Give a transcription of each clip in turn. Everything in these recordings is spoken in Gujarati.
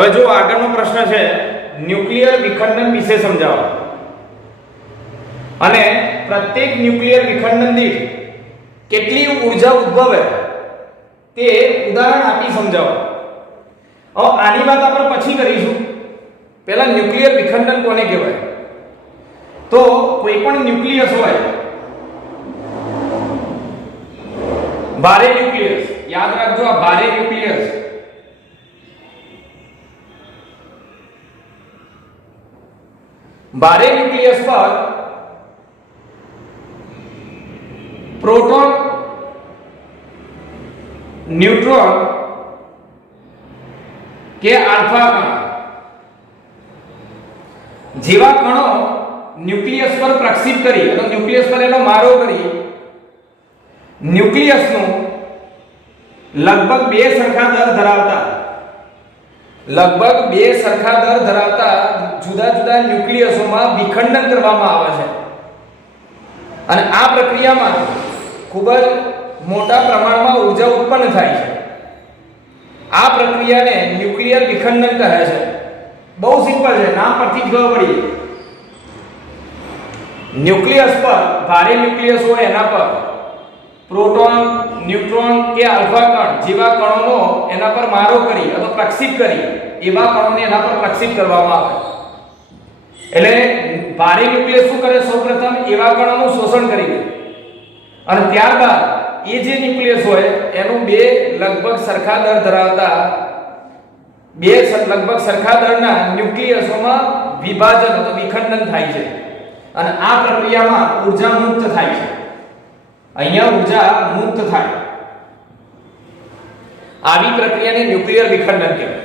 હવે જો આગળનો પ્રશ્ન છે ન્યુક્લિયર વિખંડન વિશે સમજાવો અને પ્રત્યેક ન્યુક્લિયર વિખંડન દીઠ કેટલી ઊર્જા ઉદ્ભવે તે ઉદાહરણ આપી સમજાવો। હવે આની વાત આપણે પછી કરીશું, પહેલા ન્યુક્લિયર વિખંડન કોને કહેવાય? તો કોઈ પણ ન્યુક્લિયસ હોય, ભારે ન્યુક્લિયસ, યાદ રાખજો આ ભારે ન્યુક્લિયસ, भारे न्यूक्लियस पर प्रोटॉन, न्यूट्रॉन के अल्फा कण जेवा कणो न्यूक्लियस पर प्रक्षेप करी तो न्यूक्लियस पर एनो मारो करी न्यूक्लियस नु लगभग बे सरखा दर धरावता जुदा जुदा न्यूक्लियसों में विखंडन करवामां आवे छे અને આ પ્રક્રિયામાં ખૂબ જ મોટા પ્રમાણમાં ઊર્જા ઉત્પન્ન થાય છે। આ પ્રક્રિયાને ન્યુક્લિયર વિખંડન કહે છે। બહુ સિમ્પલ છે, નામ પરથી જ ખબર પડી। ન્યુક્લિયસ પર ભારે ન્યુક્લિયસ હોય એના પર પ્રોટોન, ન્યુટ્રોન કે આલ્ફા કણ જેવા કણોનો એના પર મારો કરી અથવા પ્રક્ષેપ કરી એવા કણોને એના પર પ્રક્ષેપ કરવામાં આવે। એટલે ભારે ન્યુક્લિયસ શું કરે? સૌપ્રથમ એવા કણોનું શોષણ કરી દે અને ત્યારબાદ એ જે ન્યુક્લિયસ હોય એનું બે લગભગ સરખા દર ધરાવતા લગભગ સરખા દરના ન્યુક્લિયસોમાં વિભાજન અથવા વિખંડન થાય છે અને આ પ્રક્રિયામાં ઊર્જા મુક્ત થાય છે। અહીંયા ઊર્જા મુક્ત થાય, આવી પ્રક્રિયાને ન્યુક્લિયર વિખંડન કહેવાય।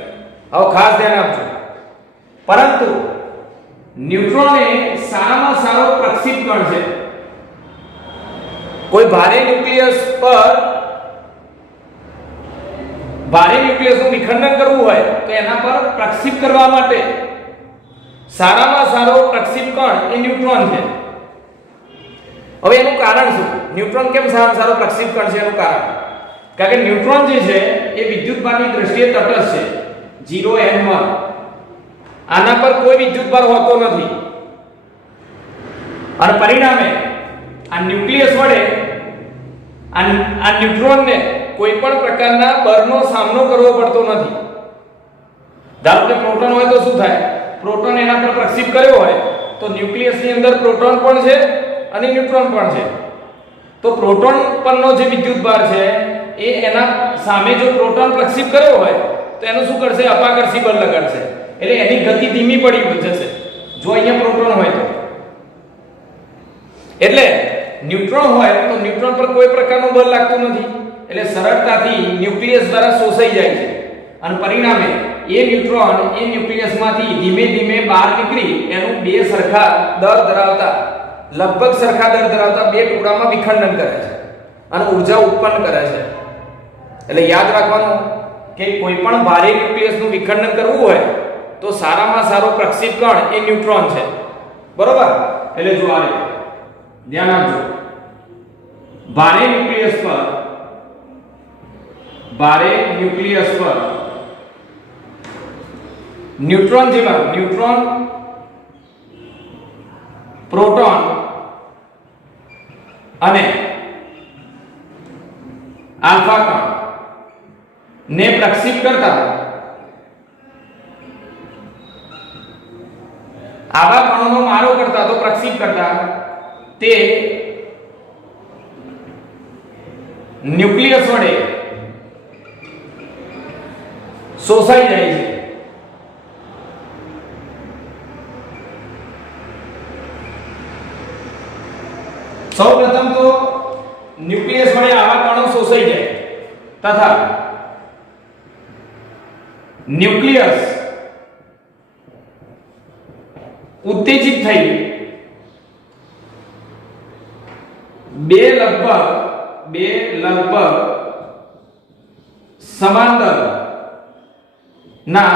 હવે ખાસ ધ્યાન આપજો, પરંતુ ન્યુટ્રોન એ સારામાં સારો પ્રક્ષેપ કણ છે। કોઈ ભારે ન્યુક્લિયસ પર ભારે ન્યુક્લિયસનું વિખંડન કરવું હોય તો એના પર પ્રક્ષેપ કરવા માટે સારામાં સારો પ્રક્ષેપ કણ એ ન્યુટ્રોન છે। હવે એનું કારણ શું? ન્યુટ્રોન કેમ સારામાં સારો પ્રક્ષેપ કણ છે? એનું કારણ કારણ કે ન્યુટ્રોન જે છે એ વિદ્યુતભારની દ્રષ્ટિએ તટસ્થ છે, 0 n1। આના પર કોઈ વિદ્યુતભાર હોતો નથી અને પરિણામે આ ન્યુક્લિયસ વડે આ ન્યુટ્રોનને કોઈ પણ પ્રકારના બળનો સામનો કરવો પડતો નથી। ધારો કે પ્રોટોન હોય તો શું થાય? પ્રોટોન એના પર પ્રક્ષેપ કર્યો હોય તો ન્યુક્લિયસની અંદર પ્રોટોન પણ છે અને ન્યુટ્રોન પણ છે, તો પ્રોટોન પરનો જે વિદ્યુતભાર છે એ એના સામે જો પ્રોટોન પ્રક્ષેપ કર્યો હોય તો એનું શું કરશે? અપાકર્ષી બળ લગાડશે, એટલે એની ગતિ ધીમી પડી જશે જો અહીંયા પ્રોટોન હોય તો। એટલે ન્યુટ્રોન હોય તો ન્યુટ્રોન પર કોઈ પ્રકારનું બળ લાગતું નથી, એટલે સરળતાથી ન્યુક્લિયસ દ્વારા શોષાઈ જાય છે અને પરિણામે એ ન્યુટ્રોન એ ન્યુક્લિયસમાંથી ધીમે ધીમે બહાર નીકળી એનું બે સરખા દર ધરાવતા લગભગ સરખા દર ધરાવતા બે ટુકડામાં વિખંડન કરે છે અને ઊર્જા ઉત્પન્ન કરે છે। એટલે યાદ રાખવાનું કે કોઈ પણ ભારે ન્યુક્લિયસનું વિખંડન કરવું હોય તો સારામાં સારો પ્રક્ષેપ કણ એ ન્યુટ્રોન છે, બરોબર? એટલે જો આ રીતે ધ્યાન આપજો, ભારે ન્યુક્લિયસ પર ન્યુટ્રોન જેવા ન્યુટ્રોન, પ્રોટોન અને આલ્ફા કણ ને પ્રક્ષેપ કરતા આવા કણોનો મારો કરતા તો પ્રક્ષેપ કરતા તે ન્યુક્લિયસ વડે શોષાઈ જાય છે। સૌપ્રથમ તો ન્યુક્લિયસ વડે આવા કણો શોષાઈ જાય તથા ન્યુક્લિયસ उत्तेजित થઈ બે લગભગ સમાંતર ના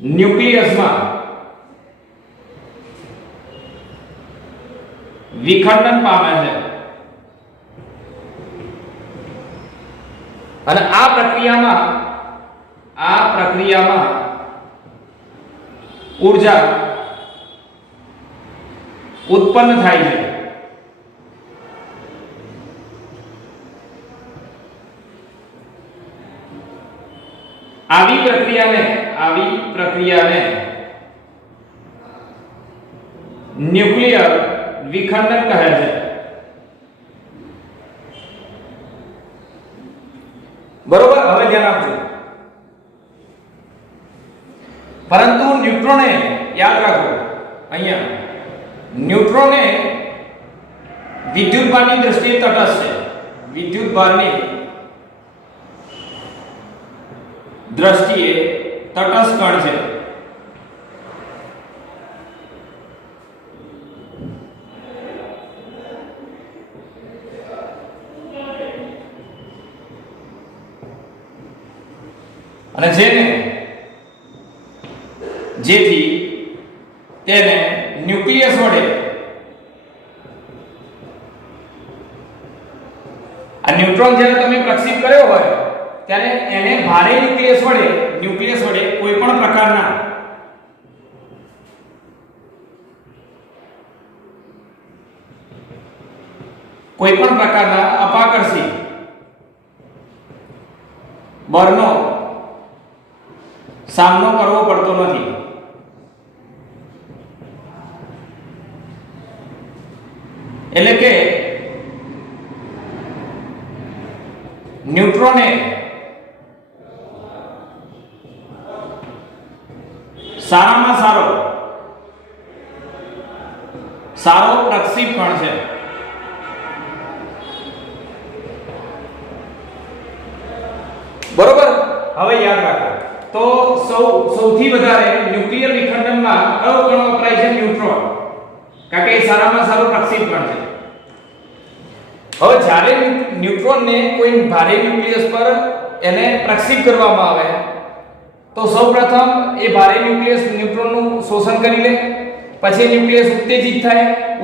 ન્યુક્લિયસમાં વિખંડન પામે છે અને આ પ્રક્રિયામાં આ પ્રક્રિયામાં ઊર્જા ઉત્પન્ન થાય છે. આવી પ્રક્રિયાને ન્યુક્લિયર વિખંડન કહે છે. બરોબર, હવે ધ્યાન આપજો. પરંતુ ન્યુટ્રોને યાદ રાખો, અહીંયા ન્યુટ્રોને વિદ્યુતભારની દ્રષ્ટિએ તટસ્થ છે. વિદ્યુતભારની દ્રષ્ટિએ તટસ્થ કણ છે. અને જેથી તેને ન્યુક્લિયસ વડે આ ન્યુટ્રોન જ્યારે તમે પ્રક્ષેપ કર્યો હોય ત્યારે એને ભારે ન્યુક્લિયસ વડે કોઈ પણ પ્રકારના અપાકર્ષી બળનો સામનો કરવો પડતો નથી. એટલે કે ન્યુટ્રોન એ સારામાં સારો પ્રક્ષેપ કણ છે. બરોબર, હવે યાદ રાખો તો સૌથી વધારે ન્યુક્લિયર વિખંડનમાં કયો કણ વપરાય છે? ન્યુટ્રોન, કારણ કે એ સારામાં સારો પ્રક્ષેપ કણ છે. હવે જ્યારે ન્યુટ્રોનને કોઈ ભારે ન્યુક્લિયસ પર એને પ્રક્ષેપ કરવામાં આવે તો સૌપ્રથમ એ ભારે ન્યુક્લિયસ ન્યુટ્રોનનું શોષણ કરી લે, પછી ન્યુક્લિયસ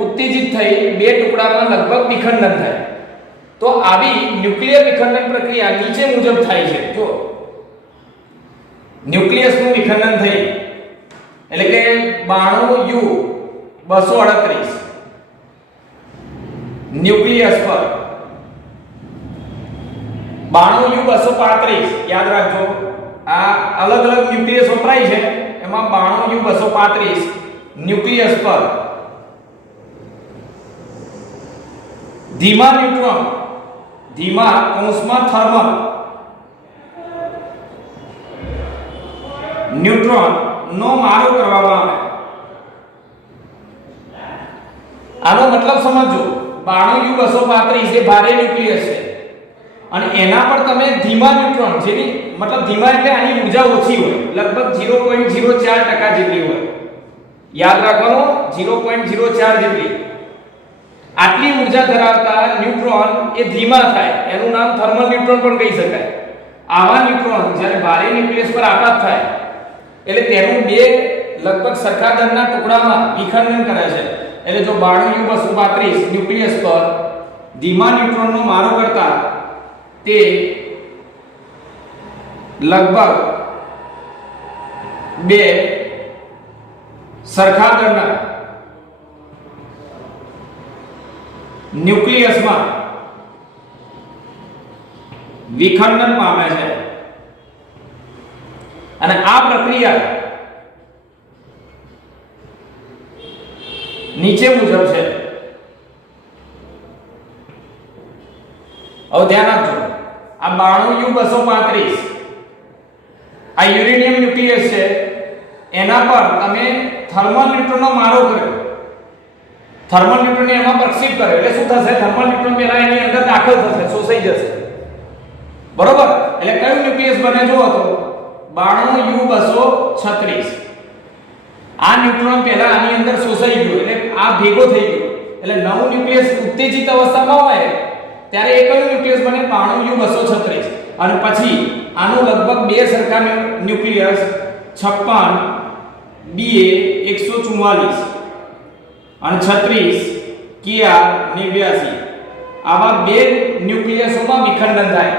ઉત્તેજિત થઈ બે ટુકડામાં લગભગ વિખંડન થાય. તો આવી ન્યુક્લિયર વિખંડન પ્રક્રિયા નીચે મુજબ થાય છે. જો ન્યુક્લિયસનું વિખંડન થઈ એટલે કે 92U238 ન્યુક્લિયસ પર 92U235 યાદ રાખજો, આ અલગ ન્યુક્લિયસ વપરાય છે, એમાં 92U235 ન્યુક્લિયસ પર ધીમા કૌંસમાં થર્મલ ન્યુટ્રોન નો મારો કરવામાં આવે. આનો મતલબ સમજો, 92U235 એ ભારે ન્યુક્લિયસ છે અને એના પર તમે ધીમા ન્યુટ્રોન, જેની મતલબ ધીમા એટલે આની ઊર્જા ઓછી હોય, લગભગ 0.04% જેટલી હોય. યાદ રાખવાનું, 0.04 જેટલી. આટલી ઊર્જા ધરાવતા ન્યુટ્રોન એ ધીમા થાય, એનું નામ થર્મલ ન્યુટ્રોન પણ કહી શકાય. આવા ન્યુટ્રોન જ્યારે ભારે ન્યુક્લિયસ પર આઘાત થાય એટલે તેનું બે લગભગ સરખા દરના ટુકડામાં વિખંડન કરે છે. એટલે જો 92U235 ન્યુક્લિયસ પર ધીમા ન્યુટ્રોનનો મારો કરતા તે લગભગ બે સરખા દરના ન્યુક્લિયસમાં વિખંડન પામે છે. અને આ પ્રક્રિયા નીચે મુજબ છે. હવે ધ્યાન આપજો, આ 92U235 આ યુરેનિયમ ન્યુક્લિયસ છે, એના પર તમે થર્મલ ન્યુટ્રોનનો મારો કર્યો, થર્મલ ન્યુટ્રોનને એમાં પ્રક્ષેપ કર્યો એટલે શું થશે? થર્મલ ન્યુટ્રોન પહેલા એની અંદર દાખલ થશે, શોષાઈ જશે. બરોબર, એટલે કયું ન્યુક્લિયસ બને જો તો 92U236. આ ન્યુટ્રોન પહેલા આની અંદર શોષાઈ ગયો એટલે આ ભેગો થઈ ગયો, એટલે નવું ન્યુક્લિયસ ઉત્તેજિત અવસ્થામાં હોય ત્યારે એ કયું ન્યુક્લિયસ બને? 92U236. અને પછી આનું લગભગ બે સરખા ન્યુક્લિયસ 56 Ba144 અને 36 Kr89 આવા બે ન્યુક્લિયસોમાં વિખંડન થાય.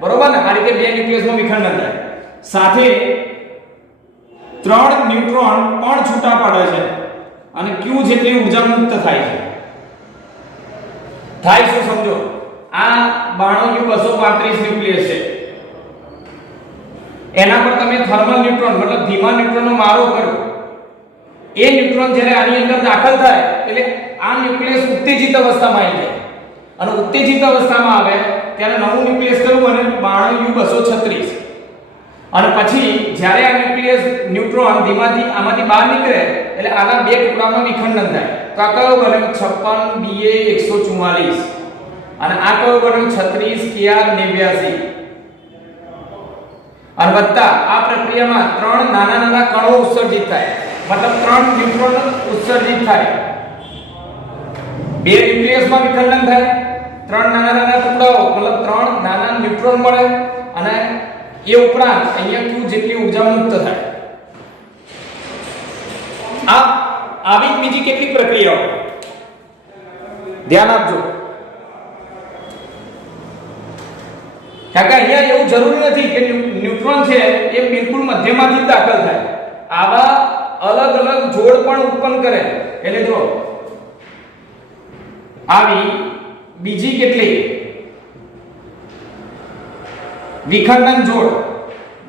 બરોબર ને? આ રીતે બે ન્યુક્લિયસમાં વિખંડન થાય. સાથે 3 ન્યુટ્રોન પણ છૂટા પડે છે અને Q જેટલી ઉર્જા મુક્ત થાય છે. થાય શું સમજો, આ 92U235 ન્યુક્લિયસ છે, એના પર તમે થર્મલ ન્યુટ્રોન મતલબ ધીમા ન્યુટ્રોનનો મારો કર્યો. એ ન્યુટ્રોન જ્યારે આની અંદર દાખલ થાય એટલે આ ન્યુક્લિયસ ઉત્તેજિત અવસ્થામાં આવી જાય અને ઉત્તેજિત અવસ્થામાં આવે ત્યારે નવું ન્યુક્લિયસ કયું બને? 92U236. અને પછી જ્યારે આ ન્યુટ્રોન ધીમાથી આમાંથી બહાર નીકળે એટલે આના બે ટુકડામાં વિખંડન થાય. તો આ કયો બને? 56Ba144 અને આ કયો બને? 36Kr89 અને વત્તા આ પ્રક્રિયામાં 3 નાના નાના કણો ઉત્સર્જિત થાય, મતલબ 3 ન્યુટ્રોન ઉત્સર્જિત થાય. બે ન્યુક્લિયસમાં વિખંડન થાય, 3 નાના નાના ટુકડાઓ મતલબ 3 નાના ન્યુટ્રોન મળે અને એ ઉપરાંત અહીંયા Q જેટલી ઉર્જા મુક્ત થાય. આવી બીજી કેટલીક પ્રક્રિયાઓ ધ્યાન આપજો. કારણ કે અહીંયા એવું જરૂરી નથી કે ન્યુટ્રોન છે એ બિલકુલ મધ્યમાંથી જ દાખલ થાય. આવા અલગ અલગ જોડ પણ ઉત્પન્ન કરે. એટલે જો આવી બીજી કેટલી વિખંડન જોડ,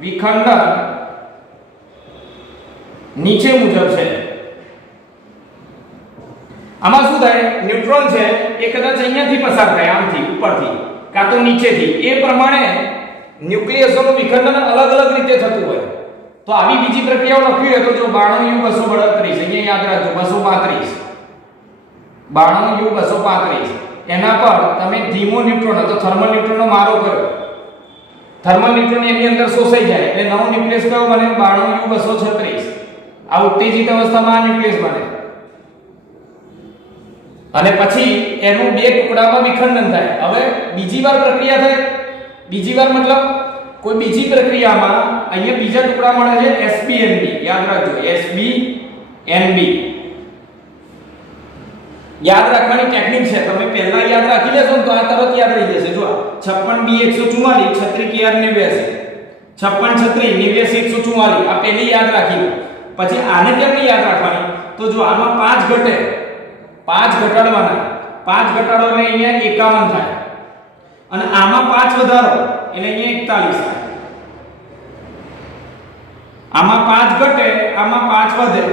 વિખંડન નીચે મુજબ છે. આમાં શું થાય? ન્યુટ્રોન છે એ કદાચ અહીંયાથી પસાર થાય, આમથી ઉપરથી કાં તો નીચેથી. એ પ્રમાણે ન્યુક્લિયસોનું વિખંડન અલગ અલગ રીતે થતું હોય. તો આવી બીજી પ્રક્રિયાઓ લખવી હોય તો જો 92U232 અહીંયા યાદ રાખજો, 235 92U235 એના પર તમે ધીમો ન્યુટ્રોન તો થર્મલ ન્યુટ્રોનનો મારો કર્યો. થર્મલ ન્યુટ્રોન એની અંદર શોષાઈ જાય એટલે નવો ન્યુક્લિયસ કયો બને? 92U236. આ ઉત્તેજિત અવસ્થામાં આ ન્યુક્લિયસ બને અને પછી એનું બે ટુકડામાં વિખંડન થાય. હવે બીજી વાર પ્રક્રિયા થાય, બીજી વાર મતલબ કોઈ બીજી પ્રક્રિયામાં અહીંયા બીજા ટુકડા મળે છે sbnb. યાદ રાખજો sbnb. યાદ રાખવાની ટેકનિક છે, તમે પહેલા યાદ રાખી લેશો તો આ તરત યાદ રહી જશે. જો 56B144 36Kr89 56 36 89 144 આ પહેલી યાદ રાખી લો. પછી આને કેમ નહીં યાદ રાખવાની? તો જો આમાં 5 ઘટે, 5 ઘટાડવાના, 5 ઘટાડો એટલે અહીંયા 51 થાય અને આમાં 5 વધારો એટલે અહીંયા 41 થાય. આમાં 5 ઘટે, આમાં 5 વધે.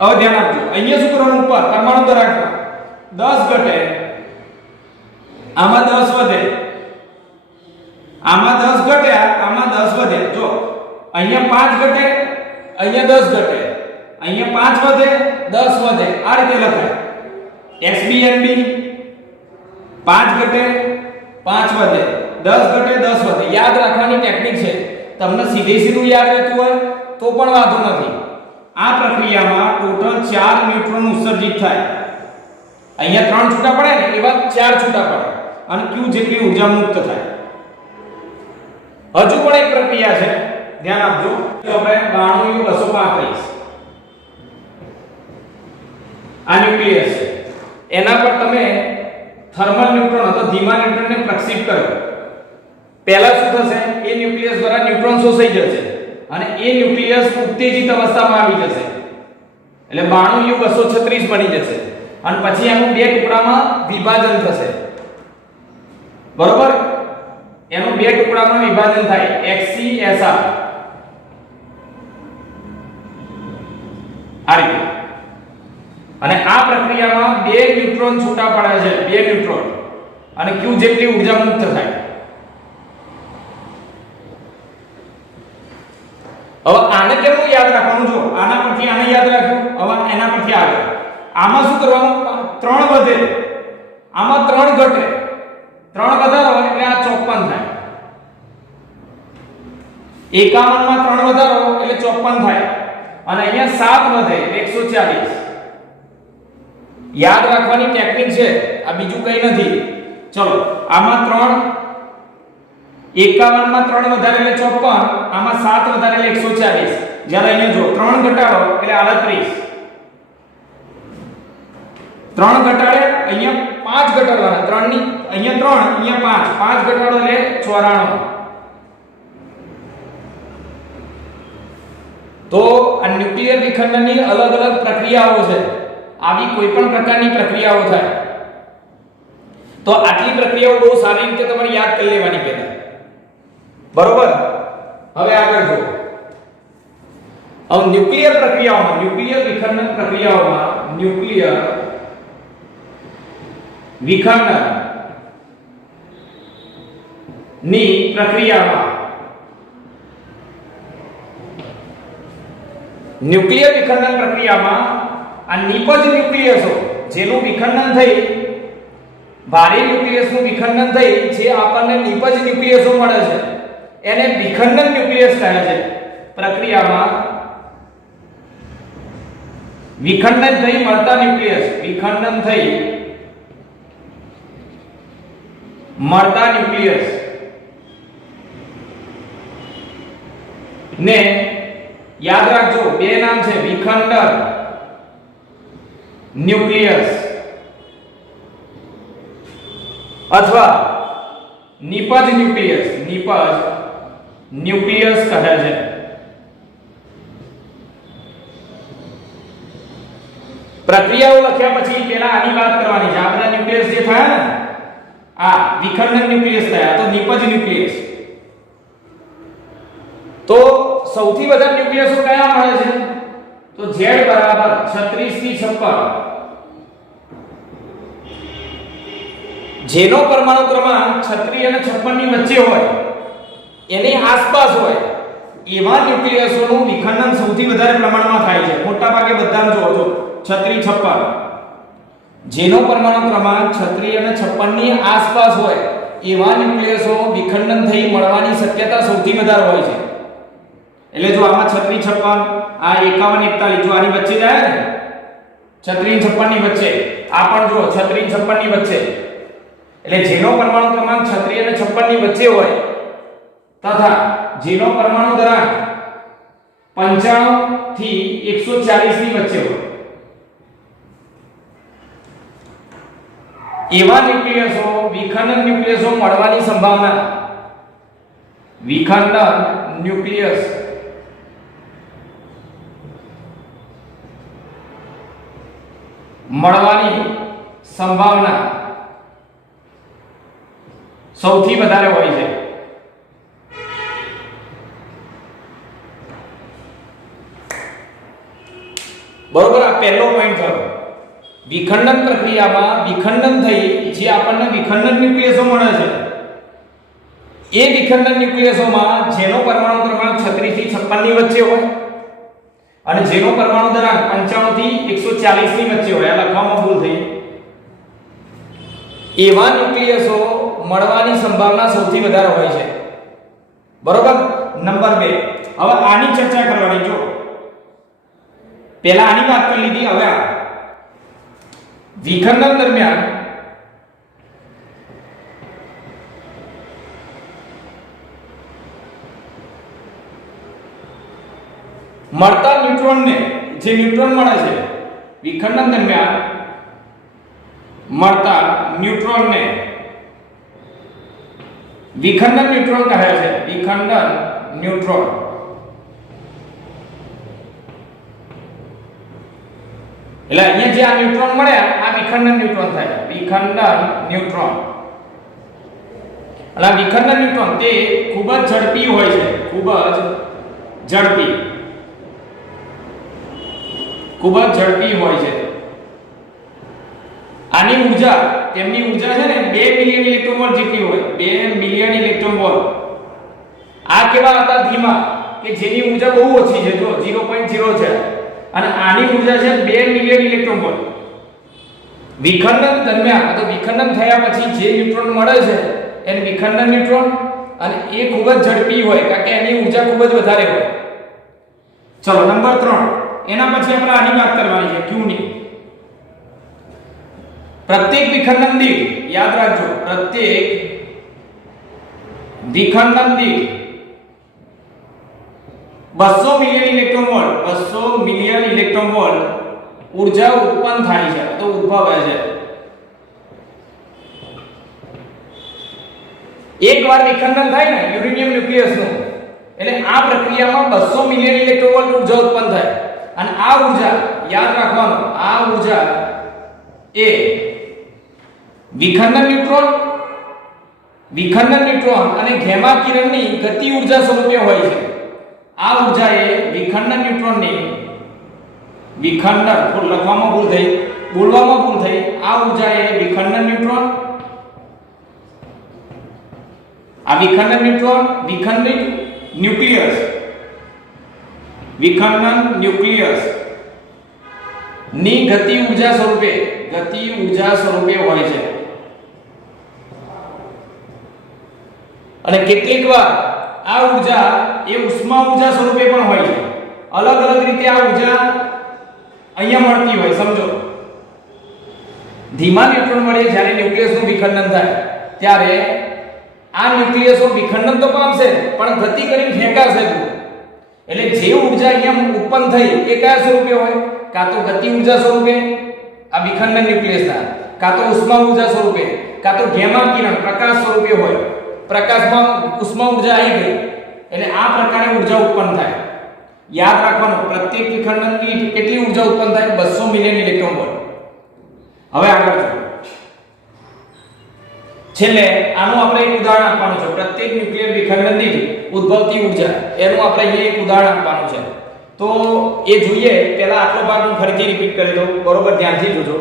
હવે ધ્યાન આપજો, અહીંયા શું કરવાનું? ઉપર પરમાણુ દરાખમાં 10 ઘટે, આમાં 10 વધે, આમાં 10 ઘટ્યા, આમાં 10 વધે. જો અહીંયા 5 ઘટે, અહીંયા 10 ઘટે, અહીંયા 5 વધે, 10 વધે. આ રીતે લખાય sbnb. 5 ઘટે, 5 વધે, 10 ઘટે, 10 વધે. યાદ રાખવાની ટેકનિક છે. તમને સીધે સીધું યાદ રહેતું હોય તો પણ વાંધો નથી. આ પ્રક્રિયામાં ટોટલ 4 ન્યુટ્રોન ઉત્સર્જિત થાય. અહીંયા 3 છૂટા પડે ને એવા 4 છૂટા પડે અને Q જેટલી ઉર્જા મુક્ત થાય. હજુ પણ એક પ્રક્રિયા છે, ધ્યાન આપજો. તો આપણે 92U235 આ ન્યુક્લિયસ છે, એના પર તમે થર્મલ ન્યુટ્રોન અથવા ધીમા ન્યુટ્રોનને પ્રક્ષેપ કરો. પહેલા શું થશે? એ ન્યુક્લિયસ દ્વારા ન્યુટ્રોન શોષાઈ જશે અને એ ન્યુક્લિયસ ઉત્તેજિત અવસ્થામાં આવી જશે એટલે 92U236 બની જશે અને પછી એનું બે ટુકડામાં વિભાજન થશે. બરોબર? એનું બે ટુકડામાં વિભાજન થાય HCSR. આ રીતે. અને આ પ્રક્રિયામાં બે ન્યુટ્રોન છૂટા પડે છે, બે ન્યુટ્રોન અને Q જેટલી ઉર્જા મુક્ત થાય. હવે આને કેમનું યાદ રાખવાનું? જો આના પરથી આને યાદ રાખ્યું, હવે એના પરથી આગળ. આમાં શું કરવાનું? 3 વધે, આમાં 3 ઘટે, 3 વધારો એટલે આ 54 થાય. 51 માં 3 વધારો એટલે 54 થાય અને અહીંયા 7 વધે એટલે 140. યાદ રાખવાની ટેકનિક છે, આ બીજું કંઈ નથી. ચલો આમાં 3, 51 માં 3 વધારે એટલે 54, આમાં 7 વધારે એટલે 140. જ્યારે અહીંયા જો 3 ઘટાડો એટલે 38. 3 ઘટાડે અહીંયા 5 ઘટાડવાના, 3 ની અહીંયા 3 અહીંયા 5, 5 ઘટાડો એટલે 94. તો આ ન્યુક્લિયર વિખંડનની અલગ અલગ પ્રક્રિયાઓ છે. આવી કોઈ પણ પ્રકારની પ્રક્રિયાઓ થાય તો આટલી પ્રક્રિયાઓ બહુ સારી રીતે તમારે યાદ કરી લેવાની પહેલા. બરોબર? હવે આગળ જો. હવે ન્યુક્લિયર પ્રક્રિયાઓમાં, ન્યુક્લિયર વિખંડન પ્રક્રિયાઓમાં, ન્યુક્લિયર વિખંડન ની પ્રક્રિયામાં ન્યુક્લિયર વિખંડન પ્રક્રિયામાં આ નિપજ ન્યુક્લિયસો જેનું વિખંડન થઈ ભારે ન્યુક્લિયસનું વિખંડન થઈ જે આપણને નિપજ ન્યુક્લિયસો મળે છે એને વિખંડન ન્યુક્લિયસ કહે છે. પ્રક્રિયામાં વિખંડન થઈ મળતા ન્યુક્લિયસ, વિખંડન થઈ મળતા ન્યુક્લિયસ ને યાદ રાખજો બે નામ છે, વિખંડન ન્યુક્લિયસ અથવા નિપજ ન્યુક્લિયસ. નિપજ ન્યુક્લિયસ કહે છે. પ્રક્રિયાઓ લખ્યા પછી પહેલા આની વાત કરવાની છે. આ બધા ન્યુક્લિયસ જે થયા ને આ વિખંડન ન્યુક્લિયસ થયા તો નિપજ ન્યુક્લિયસ. તો સૌથી વધારે ન્યુક્લિયસો કયા મળે છે? તો Z બરાબર 36 થી 56 જેનો પરમાણુ ક્રમાંક 36 અને 56 ની વચ્ચે હોય એની આસપાસ હોય એવા ન્યુક્લિયસોનું વિખંડન સૌથી વધારે પ્રમાણમાં થાય છે. મોટા ભાગે બધાને જોજો 36 56 જેનો પરમાણુ ક્રમાંક 36 અને 56 ની આસપાસ હોય એવા ન્યુક્લિયસો વિખંડન થઈ મળવાની શક્યતા સૌથી વધારે હોય છે. એટલે જો આમાં 36 56 આ 51 41 જો આની વચ્ચે જાય ને 36 56 ની વચ્ચે આ પણ જો 36 56 ની વચ્ચે એટલે જેનો પરમાણુ ક્રમાંક 36 અને 56 ની વચ્ચે હોય તથા જેનો પરમાણુ ધરાંક 95 થી 140 ની વચ્ચે હોય એવા ન્યુક્લિયસો વિખંડન ન્યુક્લિયસો મળવાની સંભાવના વિખંડન ન્યુક્લિયસ મળવાની સંભાવના સૌથી વધારે હોય છે. બરોબર? આ પહેલો પોઈન્ટ થયો. વિખંડન પ્રક્રિયામાં વિખંડન થઈ જે આપણને વિખંડન ન્યુક્લિયસો મળે છે એ વિખંડન ન્યુક્લિયસોમાં જેનો પરમાણુ ક્રમાંક 36 થી 56 ની વચ્ચે હોય અને જેનો પરમાણુ ધરાંક 95 થી 140 ની વચ્ચે હોય, આ લખવામાં ભૂલ થઈ, એવા ન્યુક્લિયસો મળવાની સંભાવના સૌથી વધારે હોય છે. બરોબર? નંબર 2. હવે આની ચર્ચા કરવાની. જો પહેલા આની વાત કરી લીધી, હવે આ વિખંડન દરમિયાન મળતા ન્યુટ્રોનને જે ન્યુટ્રોન મળે છે વિખંડન દરમિયાન મળતા ન્યુટ્રોનને વિખંડન ન્યુટ્રોન કહે છે. વિખંડન ન્યુટ્રોન. એટલે અહીંયા જે આ ન્યુટ્રોન મળ્યા આ વિખંડન ન્યુટ્રોન થાય. વિખંડન ન્યુટ્રોન. એટલે વિખંડન ન્યુટ્રોન તે ખૂબ જ ઝડપી હોય છે. ખૂબ જ ઝડપી. ખૂબ જ ઝડપી હોય છે. આની ઊર્જા, તેમની ઊર્જા છે ને 2 મિલિયન ઇલેક્ટ્રોન વોલ્ટ જેટલી હોય. 2 મિલિયન ઇલેક્ટ્રોન વોલ્ટ. આ કેવા હતા? ધીમા, કે જેની ઊર્જા બહુ ઓછી છે. જો 0.0 છે અને આની ઊર્જા છે 2 મિલિયન ઇલેક્ટ્રોન વોલ્ટ. વિખંડન દરમિયાન તો વિખંડન થયા પછી જે ન્યુટ્રોન મળે છે એને વિખંડન ન્યુટ્રોન, અને એ ખૂબ જ ઝડપી હોય કારણ કે એની ઊર્જા ખૂબ જ વધારે હોય. ચલો નંબર 3. એના પછી આપણે આની વાત કરવાની છે Q ની. પ્રત્યેક વિખંડન દીઠ, યાદ રાખજો, પ્રત્યેક વિખંડન દીઠ 200 million electron volt, 200 million electron volt ઊર્જા ઉત્પન્ન થાય છે, તો ઉદ્ભવે છે. એકવાર વિખંડન થાય ને યુરેનિયમ ન્યુક્લિયસનું, એટલે આ પ્રક્રિયામાં 200 મિલિયન ઇલેક્ટ્રોન વોલ્ટ ઉર્જા ઉત્પન્ન થાય અને આ ઉર્જા યાદ રાખવાનું, આ ઉર્જા એ વિખંડન ન્યુટ્રોન અને ગામા કિરણની ગતિ ઉર્જા સ્વરૂપે હોય છે. આ ઉર્જા એ વિખંડન ન્યુટ્રોનની લખવામાં ભૂલ થઈ, બોલવામાં ભૂલ થઈ. આ ઉર્જા એ વિખંડન ન્યુટ્રોન ન્યુક્લિયસ ની ગતિ ઉર્જા સ્વરૂપે હોય છે. અને કેટલીક વાર આ ઉર્જા એ ઉષ્મા ઉર્જા સ્વરૂપે પણ હોય છે. અલગ અલગ રીતે આ ઉર્જા અહીંયા મળતી હોય. સમજો, ધીમા ન્યુટ્રોન વડે જ્યારે ન્યુક્લિયસનું વિખંડન થાય ત્યારે આ ન્યુક્લિયસો વિખંડન તો પામશે પણ ગતિ કરીને ફેંકાશે. એટલે જે ઉર્જા અહીંયા ઉત્પન્ન થઈ એ કયા સ્વરૂપે હોય? કાં તો ગતિ ઉર્જા સ્વરૂપે આ વિખંડન ન્યુક્લિયસના, કાં તો ઉષ્મા ઉર્જા સ્વરૂપે, કાં તો ગામા કિરણ પ્રકાશ સ્વરૂપે હોય. પ્રકાશમાં ઉષ્મા ઉર્જા આવી ગઈ એટલે આ પ્રકારે ઉર્જા ઉત્પન્ન થાય. યાદ રાખવાનું, પ્રત્યેક વિખંડનની કેટલી ઉર્જા ઉત્પન્ન થાય? 200 મિલિયન ઇલેક્ટ્રોન વોલ્ટ. હવે આગળ ચાલો. છેલ્લે આનું આપણે એક ઉદાહરણ આપવાનું છે. પ્રત્યેક ન્યુક્લિયર વિખંડન દીઠ ઉદ્ભવતી ઉર્જા એનું આપણે અહીં એક ઉદાહરણ આપવાનું છે. તો એ જોઈએ પહેલા આટલો ભાગ હું ફરીથી રિપીટ કરી દઉં, બરોબર ધ્યાનથી જોજો.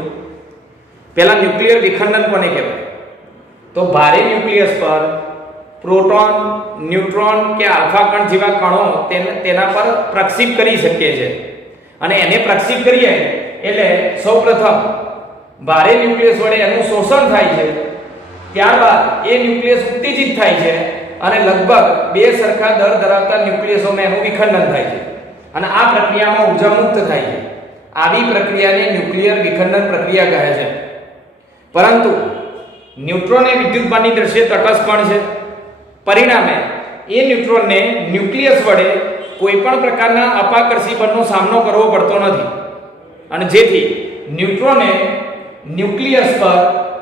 પહેલા ન્યુક્લિયર વિખંડન કોને કહેવાય? તો ભારે ન્યુક્લિયસ પર પ્રોટોન, ન્યુટ્રોન કે આલ્ફા કણ જેવા કણો તેના પર પ્રક્ષેપ કરી શકીએ છે. અને એને પ્રક્ષેપ કરીએ એટલે સૌપ્રથમ ભારે ન્યુક્લિયસ વડે એનું શોષણ થાય છે. ત્યારબાદ એ ન્યુક્લિયસ ઉત્તેજિત થાય છે અને લગભગ બે સરખા દર ધરાવતા ન્યુક્લિયસોમાં એનું વિખંડન થાય છે અને આ પ્રક્રિયામાં ઊર્જા મુક્ત થાય છે. આવી પ્રક્રિયાને ન્યુક્લિયર વિખંડન પ્રક્રિયા કહે છે. પરંતુ ન્યુટ્રોન એ વિદ્યુતભારની દ્રષ્ટિએ તટસ્થ પણ છે. પરિણામે એ ન્યુટ્રોનને ન્યુક્લિયસ વડે કોઈ પણ પ્રકારના અપાકર્ષી બળનો સામનો કરવો પડતો નથી અને જેથી ન્યુટ્રોને ન્યુક્લિયસ પર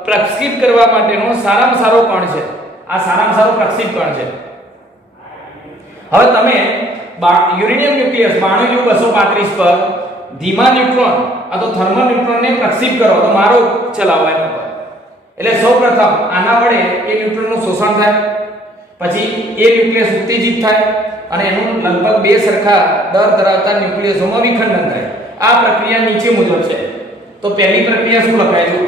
પ્રક્ષેપ કરવા માટેનો સારામાં સારો કણ છે. આ સારામાં સારો પ્રક્ષેપ કણ છે. હવે તમે યુરેનિયમ ન્યુક્લિયસ 92U235 પર ધીમા ન્યુટ્રોન અથવા થર્મલ ન્યુટ્રોનને પ્રક્ષેપ કરો તો મારો ચલાવો એના પર. એટલે સૌપ્રથમ આના વડે એ ન્યુટ્રોનનું શોષણ થાય, પછી એ ન્યુક્લિયસ ઉત્તેજિત થાય અને એનું લગભગ બે સરખા દર ધરાવતા ન્યુક્લિયસોમાં વિખંડન થાય. આ પ્રક્રિયા નીચે મુજબ છે. તો પહેલી પ્રક્રિયા શું લખાય છે?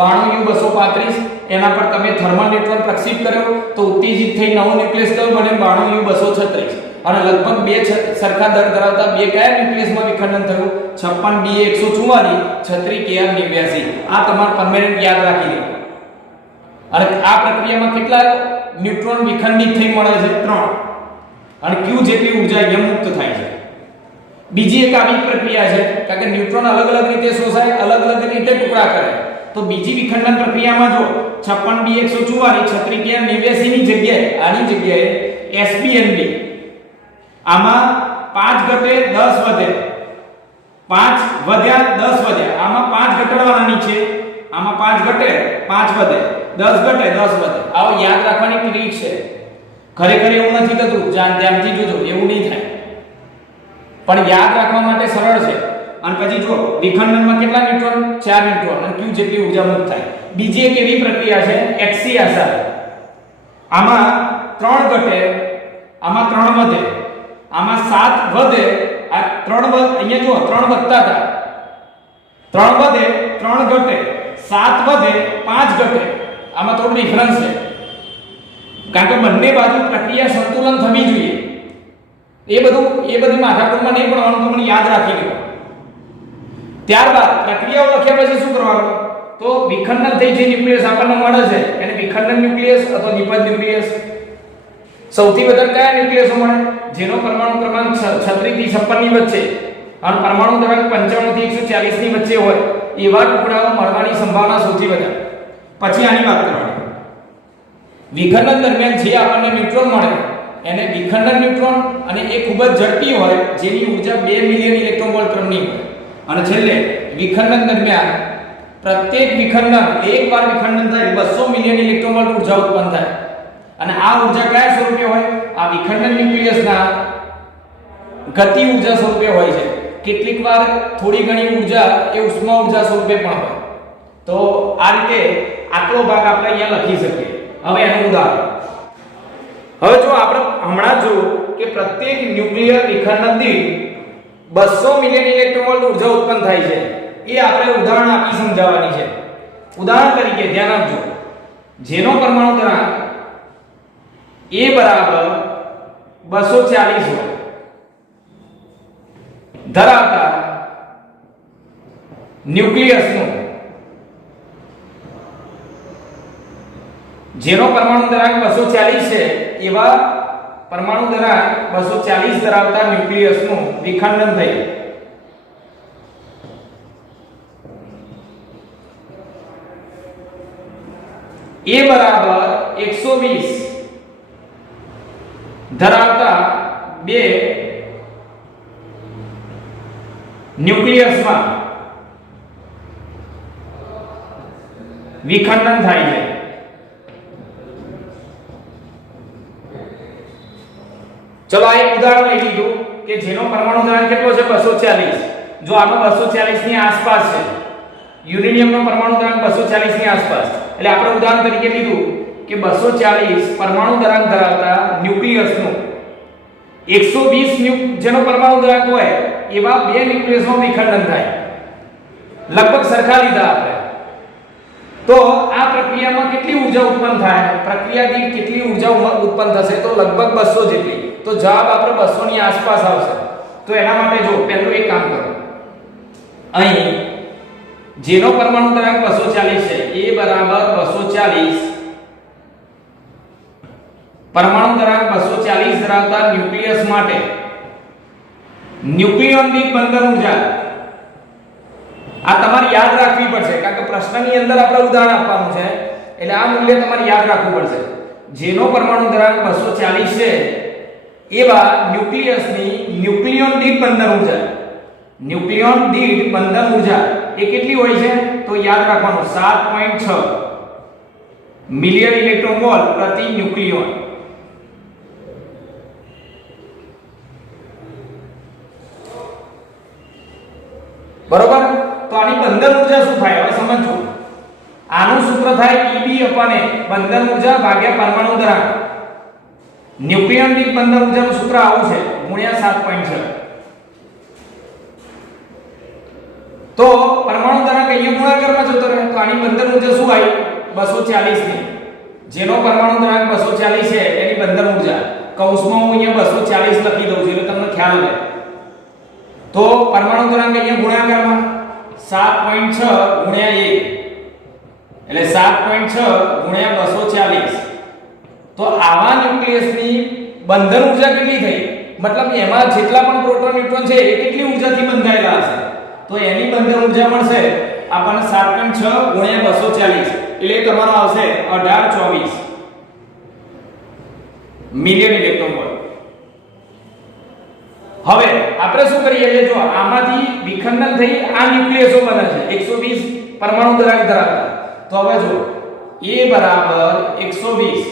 92U235 એના પર તમે થર્મલ ન્યુટ્રોન પ્રક્ષેપ કર્યો તો ઉત્તેજિત થઈ નવું ન્યુક્લિયસ કયું બને? 92U236 અને લગભગ બે સરખા દર ધરાવતા બે કયા ન્યુક્લિયસમાં વિખંડન થયું? 56Da144 36Kr89. આ તમારે પરમેનન્ટ યાદ રાખી લો. અને આ પ્રક્રિયામાં કેટલા ન્યુટ્રોન વિખંડિત થઈ મળે છે? 3. અને Q જેટલી ઉર્જા અહીંયા મુક્ત થાય છે. બીજી એક આવી પ્રક્રિયા છે કારણ કે ન્યુટ્રોન અલગ અલગ રીતે શોષાય, અલગ અલગ રીતે ટુકડા કરે. તો બીજી વિખંડન પ્રક્રિયામાં જો 56Da144 36Kr89 ની જગ્યાએ આની જગ્યાએ SbND આમાં 5 ઘટે 10 વધે, 5 વધ્યા 10 વધ્યા, આમાં 5 ઘટાડવાના નીચે, આમાં 5 ઘટે 5 વધે, 10 ઘટે 10 વધે. આવો યાદ રાખવાની ટ્રીક છે. ખરેખર એવું નથી થતું, ધ્યાનથી જોજો, એવું નહીં થાય પણ યાદ રાખવા માટે સરળ છે. અને પછી જો વિખંડનમાં કેટલા ન્યુટ્રોન? 4 ન્યુટ્રોન અને Q જેટલી ઉર્જા મુક્ત થાય. બીજી એક એવી પ્રક્રિયા છે HCSR. આમાં 3 ઘટે, આમાં 3 વધે, આમાં 7 વધે, આ 3 વધે, અહીંયા જો 3 વધતા હતા, 3 વધે, 3 ઘટે, 7 વધે, 5 ઘટે. આમાં થોડું ડિફરન્સ છે કારણ કે બંને બાજુ પ્રક્રિયા સંતુલન થવી જોઈએ. એ બધી માથાકૂટમાં નહીં પડવાનું, તમને યાદ રાખી લો. ત્યારબાદ પ્રક્રિયાઓ લખ્યા પછી શું કરવાનું? તો વિખંડન થઈ જે ન્યુક્લિયસ આપણને મળે છે એને વિખંડન ન્યુક્લિયસ અથવા નિપજ ન્યુક્લિયસ. સૌથી વધારે કયા ન્યુક્લિયસો મળે? જેનો પરમાણુ ક્રમાંક 36 થી 56 ની વચ્ચે અને પરમાણુ ક્રમાંક 95 થી 140 ની વચ્ચે હોય એવા ટુકડાઓ મળવાની સંભાવના સૌથી વધારે. પછી આની વાત કરવાની. વિખંડન દરમિયાન જે આપણને ન્યુટ્રોન મળે એને વિખંડન ન્યુટ્રોન અને એ ખૂબ જ ઝડપી હોય જેની ઉર્જા 2 મિલિયન ઇલેક્ટ્રોન વોલ્ટ ક્રમની હોય. અને છેલ્લે વિખંડન દરમિયાન પ્રત્યેક વિખંડન એકવાર વિખંડન થાય 200 મિલિયન ઇલેક્ટ્રોન વોલ્ટ ઉર્જા ઉત્પન્ન થાય. અને આ ઊર્જા કયા સ્વરૂપે હોય? આ વિખંડન ન્યુક્લિયસના ગતિ ઊર્જા સ્વરૂપે હોય છે. કેટલીકવાર થોડી ઘણી ઊર્જા એ ઉષ્મા ઊર્જા સ્વરૂપે પણ હોય. તો આ રીતે આટલો ભાગ આપણે અહીંયા લખી શકીએ. હવે એનું ઉદાહરણ. હવે જો આપણે હમણાં જો કે પ્રત્યેક ન્યુક્લિયર વિખંડન દીઠ 200 મિલિયન ઇલેક્ટ્રોન વોલ્ટ ઊર્જા ઉત્પન્ન થાય છે. એ આપણે ઉદાહરણ આપી સમજાવવાની છે. ઉદાહરણ તરીકે ધ્યાન આપજો. જેનો પરમાણુ ધરાંક A બરાબર 240 હોય ધરાવતા ન્યુક્લિયસનું જેનો પરમાણુ ધરાંક 240 છે એવા પરમાણુ ધરાંક 240 ધરાવતા ન્યુક્લિયસનું વિખંડન થયું. A બરાબર 120 ધરાવતા બે ન્યુક્લિયસમાં વિખંડન થાય છે. ચલો આ એક ઉદાહરણ લઈ લીધું કે જેનો પરમાણુ ધરાંક કેટલો છે 240. જો આનો 240 ની આસપાસ છે, યુરેનિયમનો પરમાણુ ધરાંક 240 ની આસપાસ, એટલે આપણે ઉદાહરણ તરીકે લીધું કે 240 પરમાણુ ધરાંક ધરાવતા ન્યુક્લિયસનું 120 જેનો પરમાણુ ધરાંક હોય એવા બે ન્યુક્લિયસમાં વિખંડન થાય. લગભગ સરખા લીધા આપણે. તો આ પ્રક્રિયામાં કેટલી ઊર્જા ઉત્પન્ન થાય? પ્રક્રિયાથી કેટલી ઊર્જા ઉત્પન્ન થશે? તો લગભગ 200 જેટલી. તો જવાબ આપણે 200 ની આસપાસ આવશે. તો એના માટે જો પહેલું એક કામ કરો. અહીં જેનો પરમાણુ ધરાંક 240 છે, A બરાબર 240 પરમાણુ ધરાંક 240 ધરાવતા ન્યુક્લિયસ માટે ન્યુક્લિયોન દીઠ બંધન ઊર્જા આ તમારે યાદ રાખવી પડશે, કારણ કે પ્રશ્નની અંદર આપણે ઉદાહરણ આપવાનું છે, એટલે આ મૂલ્ય તમારે યાદ રાખવું પડશે. જેનો પરમાણુ ધરાંક 240 છે એવા ન્યુક્લિયસની ન્યુક્લિયોન દીઠ બંધન ઊર્જા, ન્યુક્લિયોન દીઠ બંધન ઊર્જા એ કેટલી હોય છે? તો યાદ રાખવાનું 7.6 મિલિયન ઇલેક્ટ્રોન વોલ્ટ પ્રતિ ન્યુક્લિયોન. બરોબર? તો આની બંધન ઊર્જા શું થાય? હવે સમજો. આનું સૂત્ર થાય EB અપાને બંધન ઊર્જા ભાગ્યા પરમાણુ ધરાંક. ન્યુક્લિયન દીઠ બંધન ઊર્જાનું સૂત્ર આવું છે ગુણ્યા 7.6. તો પરમાણુ ધરાંક અહીંયા ગુણાકારમાં જતો રહે, તો આની બંધન ઊર્જા શું આવી? 240 ની. જેનો પરમાણુ ધરાંક 240 છે એની બંધન ઊર્જા કૌંસમાં હું અહીંયા 240 લખી દઉં છું એટલે તમને ખ્યાલ રહે. તો પરમાણુ ધરાંક અહીંયા ગુણાકારમાં 7.6 ગુણ્યા 1 એટલે 7.6 ગુણ્યા 240. તો આવા ન્યુક્લિયસની બંધન ઊર્જા કેટલી થઈ? મતલબ એમાં જેટલા પણ પ્રોટોન ન્યુટ્રોન છે એ કેટલી ઊર્જાથી બંધાયેલા હશે? તો એની બંધન ઊર્જા મળશે આપણને 7.6 ગુણ્યા 240 એટલે તમારો આવશે 1824 મિલિયન ઇલેક્ટ્રોન વોલ્ટ. હવે આપણે શું કરીએ? જો આમાંથી વિખંડન થઈ આ ન્યુક્લિયસો બને છે 120 પરમાણુ ધરાંક ધરાવતા. તો હવે જો A બરાબર 120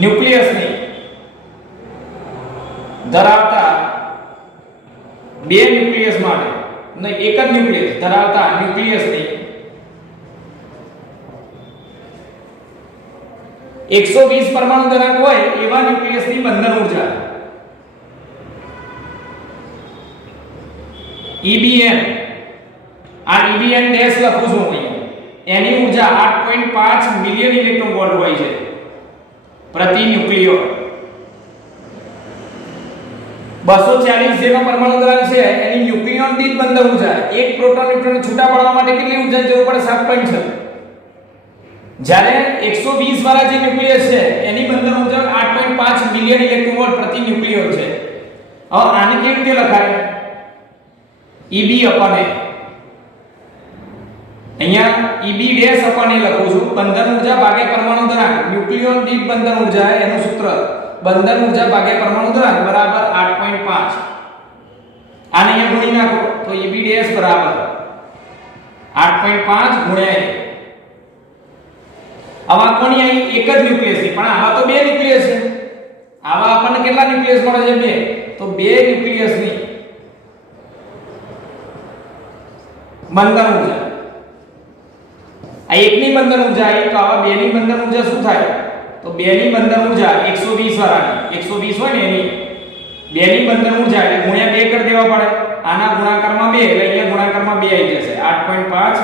ન્યુક્લિયસની ધરાવતા બે ન્યુક્લિયસ માટે, નહીં એક જ ન્યુક્લિયસ ધરાવતા ન્યુક્લિયસની 120 પરમાણુ ધરાંક હોય એવા ન્યુક્લિયસની બંધન ઊર્જા EBN, આ EBN ડેશ લખું છું અહીંયા, એની ઊર્જા 8.5 મિલિયન ઇલેક્ટ્રોન વોલ્ટ હોય છે પ્રતિ ન્યુક્લિયોન. 240 જેનો પરમાણુ ધરાંક છે એની ન્યુક્લિયોન દીઠ બંધન ઊર્જા એક પ્રોટોન ન્યુટ્રોન છૂટા પાડવા માટે કેટલી ઊર્જાની જરૂર પડે? 7.6. જ્યારે 120 વાળા જે ન્યુક્લિયસ છે એની બંધન ઊર્જા 8.5 મિલિયન ઇલેક્ટ્રોન વોલ્ટ પ્રતિ ન્યુક્લિયોન છે. હવે આને કેવી રીતે લખાય? EB અપન A. અહીંયા EB ડેશ અપન A લખું છું. બંધન ઊર્જા ભાગ્યા પરમાણુ ધરાંક, ન્યુક્લિયોન દીઠ બંધન ઊર્જા એનું સૂત્ર બંધન ઊર્જા ભાગ્યા પરમાણુ ધરાંક બરાબર 8.5. આને અહીંયા ગુણી નાખો તો EB ડેશ બરાબર 8.5 ગુણ્યા A. આવા કોની અહીં એક જ ન્યુક્લિયસ ની, પણ આવા તો બે ન્યુક્લિયસ છે. આવા આપણને કેટલા ન્યુક્લિયસ મળે છે? બે. તો બે ન્યુક્લિયસ ની બંધન ઊર્જા, આ એકની બંધન ઊર્જા આવી તો આવા બે ની બંધન ઊર્જા શું થાય? તો બે ની બંધન ઊર્જા 120 વાળાની 120 હોય ને એની બે ની બંધન ઊર્જા એટલે ગુણ્યા 2 કરી દેવા પડે. આના ગુણાકારમાં 2 એટલે અહીંયા ગુણાકારમાં 2 આવી જશે 8.5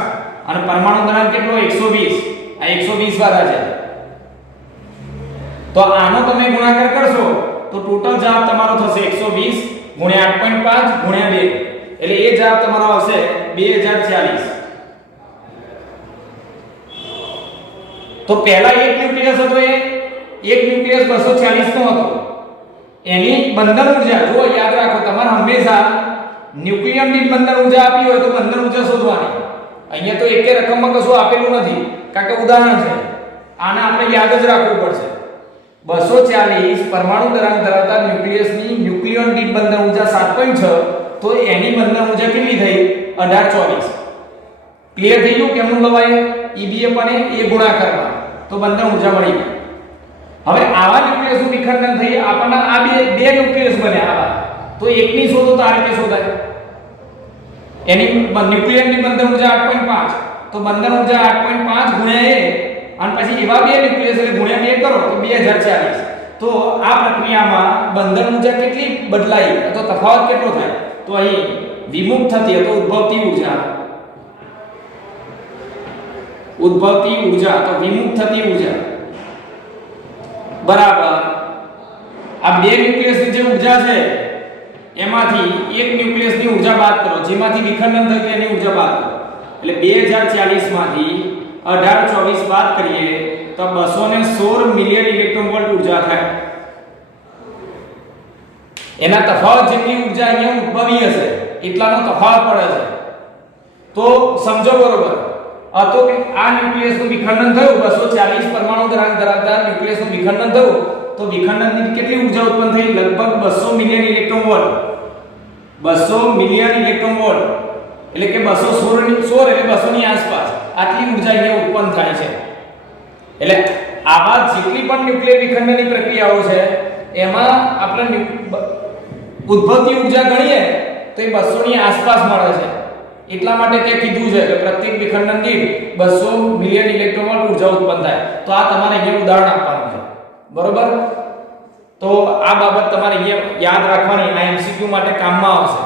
અને પરમાણુ દળાંક કેટલો? 120. આ 120 વાળા છે. તો આનો તમે ગુણાકાર કરશો તો ટોટલ જવાબ તમારો થશે 120 ગુણ્યા 8.5 ગુણ્યા 2 એટલે એ જવાબ તમારો આવશે 2040. તો પહેલા એક ન્યુક્લિયસ હતો, એ એક ન્યુક્લિયસ 240 નો હતો. એની બંધન ઊર્જા જો યાદ રાખો, તમારે હંમેશા ન્યુક્લિયમ દીઠ બંધન ઊર્જા આપી હોય તો બંધન ઊર્જા શોધવાની. અહીંયા તો એકે રકમમાં કશું આપેલું નથી, કારણ કે ઉદાહરણ છે. આને આપણે યાદ જ રાખવું પડશે. 240 પરમાણુ દળાંક ધરાવતા ન્યુક્લિયસની ન્યુક્લિયન દીઠ બંધન ઊર્જા 7.6, તો એની બંધન ઊર્જા કેટલી થઈ? 1824. ક્લિયર થઈ ગયું કેમનું લવાય? EBF અને એ ગુણાકારમાં તો બંધન ઊર્જા મળી ગઈ. હવે આવા ન્યુક્લિયસનું વિખંડન થઈ આપણને આ બે ન્યુક્લિયસ બન્યા આવા, તો એકની શોધો તો આ રીતે શોધાય. એની ન્યુક્લિયનની બંધન ઊર્જા 8.5, તો બંધન ઊર્જા 8.5 ગુણ્યા a અને પછી એવા બે ન્યુક્લિયસ એટલે ગુણ્યા 2 કરો તો 2040. તો આ પ્રક્રિયામાં બંધન ઊર્જા કેટલી બદલાઈ અથવા તફાવત કેટલો થાય? તો અહીં વિમુખ થતી અથવા ઉદ્ભવતી ઊર્જા તો વિમુખ થતી ઊર્જા બરાબર આ બે ન્યુક્લિયસની જે ઊર્જા છે એમાંથી એક ન્યુક્લિયસની ઊર્જા બાદ કરો, જેમાંથી વિખંડન થયું તેની ઊર્જા બાદ કરો. એટલે 2040 માંથી 1824 બાદ કરીએ તો 216 મિલિયન ઇલેક્ટ્રોન વોલ્ટ ઊર્જા થાય. એના તફાવત જેટલી ઊર્જા અહીંયા ઉદ્ભવી હશે એટલાનો તફાવત પડે છે. તો સમજો બરોબર, તો કે આ ન્યુક્લિયસનું વિખંડન થયું 240 પરમાણુ દળાંક ધરાવતા ન્યુક્લિયસનું વિખંડન થયું તો વિખંડનની કેટલી ઊર્જા ઉત્પન્ન થઈ? લગભગ 200 million electron volt. 200 million electron volt એટલે કે 216 એટલે 200 ની આસપાસ આટલી ઊર્જા અહીંયા ઉત્પન્ન થાય છે. એટલે આવા જેટલી પણ ન્યુક્લિયર વિખંડનની પ્રક્રિયાઓ છે એમાં આપણે ઉદ્ભવતી ઊર્જા ગણીએ તો એ 200 ની આસપાસ મળે છે. એટલા માટે તે કીધું છે કે પ્રત્યેક વિખંડન દીઠ 200 મિલિયન ઇલેક્ટ્રોન વોલ્ટ ઊર્જા ઉત્પન્ન થાય. તો આ તમારે અહીંયા ઉદાહરણ આપવાનું છે. બરોબર? તો આ બાબત તમારે અહીંયા યાદ રાખવાની, આ MCQ માટે કામમાં આવશે.